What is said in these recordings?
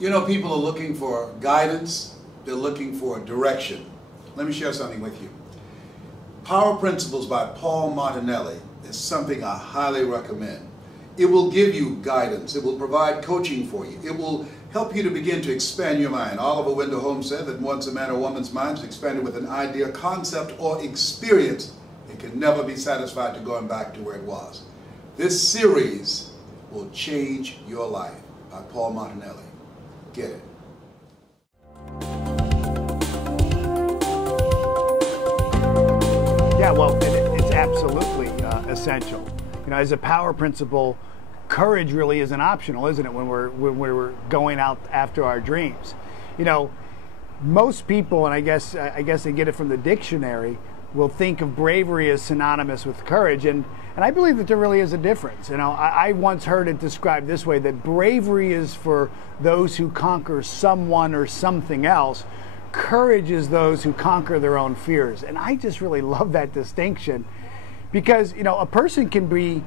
You know, people are looking for guidance, they're looking for direction. Let me share something with you. Power Principles by Paul Martinelli is something I highly recommend. It will give you guidance, it will provide coaching for you, it will help you to begin to expand your mind. Oliver Wendell Holmes said that once a man or woman's mind is expanded with an idea, concept, or experience, it can never be satisfied to going back to where it was. This series will change your life by Paul Martinelli. Get it. Yeah, well, it's absolutely essential. You know, as a power principle, courage really isn't optional, isn't it, when we're going out after our dreams? You know, most people, and I guess they get it from the dictionary, will think of bravery as synonymous with courage, and I believe that there really is a difference. You know, I once heard it described this way, that bravery is for those who conquer someone or something else. Courage is those who conquer their own fears. And I just really love that distinction, because, you know, a person can be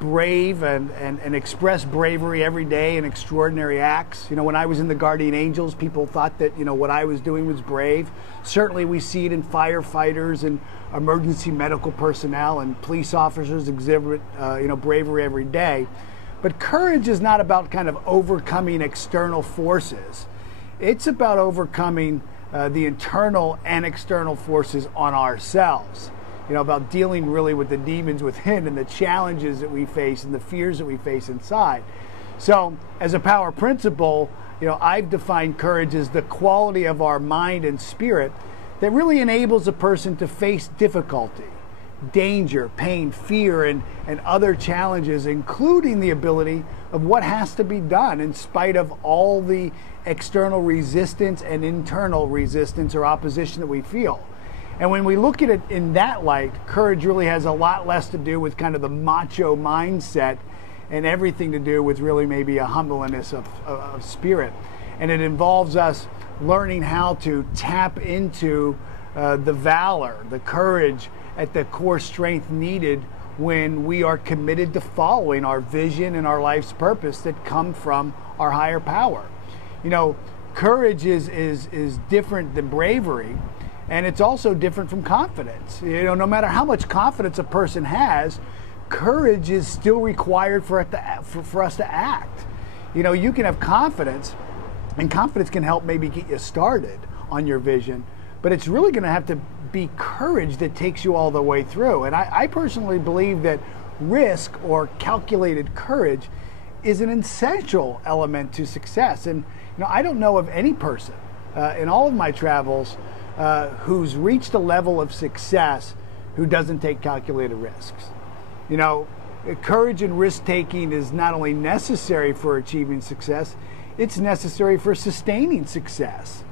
brave and express bravery every day in extraordinary acts. You know, when I was in the Guardian Angels, people thought that, you know, what I was doing was brave. Certainly we see it in firefighters and emergency medical personnel, and police officers exhibit, you know, bravery every day. But courage is not about kind of overcoming external forces. It's about overcoming the internal and external forces on ourselves. You know, about dealing really with the demons within and the challenges that we face and the fears that we face inside. So, as a power principle, you know, I've defined courage as the quality of our mind and spirit that really enables a person to face difficulty, danger, pain, fear, and other challenges, including the ability of what has to be done in spite of all the external resistance and internal resistance or opposition that we feel. And when we look at it in that light, courage really has a lot less to do with kind of the macho mindset and everything to do with really maybe a humbleness of spirit. And it involves us learning how to tap into the valor, the courage at the core strength needed when we are committed to following our vision and our life's purpose that come from our higher power. You know, courage is different than bravery. And it's also different from confidence. You know, no matter how much confidence a person has, courage is still required for us to act. You know, you can have confidence, and confidence can help maybe get you started on your vision, but it's really going to have to be courage that takes you all the way through. And I personally believe that risk, or calculated courage, is an essential element to success. And, you know, I don't know of any person in all of my travels who's reached a level of success who doesn't take calculated risks. You know, courage and risk-taking is not only necessary for achieving success, it's necessary for sustaining success.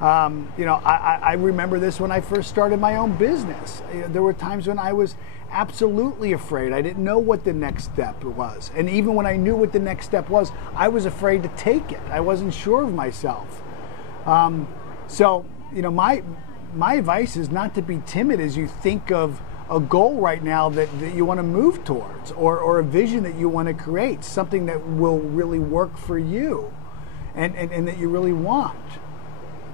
You know, I remember this when I first started my own business. You know, there were times when I was absolutely afraid. I didn't know what the next step was. And even when I knew what the next step was, I was afraid to take it. I wasn't sure of myself. So, you know, my advice is not to be timid as you think of a goal right now that you want to move towards, or a vision that you want to create, something that will really work for you and that you really want.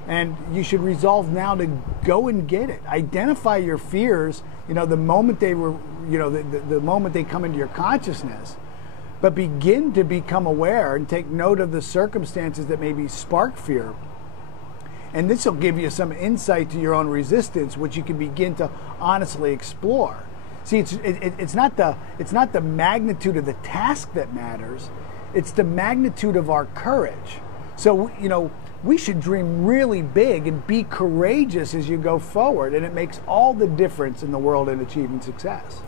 And you should resolve now to go and get it. Identify your fears, you know, the moment they were, you know, the moment they come into your consciousness, but begin to become aware and take note of the circumstances that maybe spark fear. And this will give you some insight to your own resistance, which you can begin to honestly explore. See, it's not the magnitude of the task that matters; it's the magnitude of our courage. So, you know, we should dream really big and be courageous as you go forward, and it makes all the difference in the world in achieving success.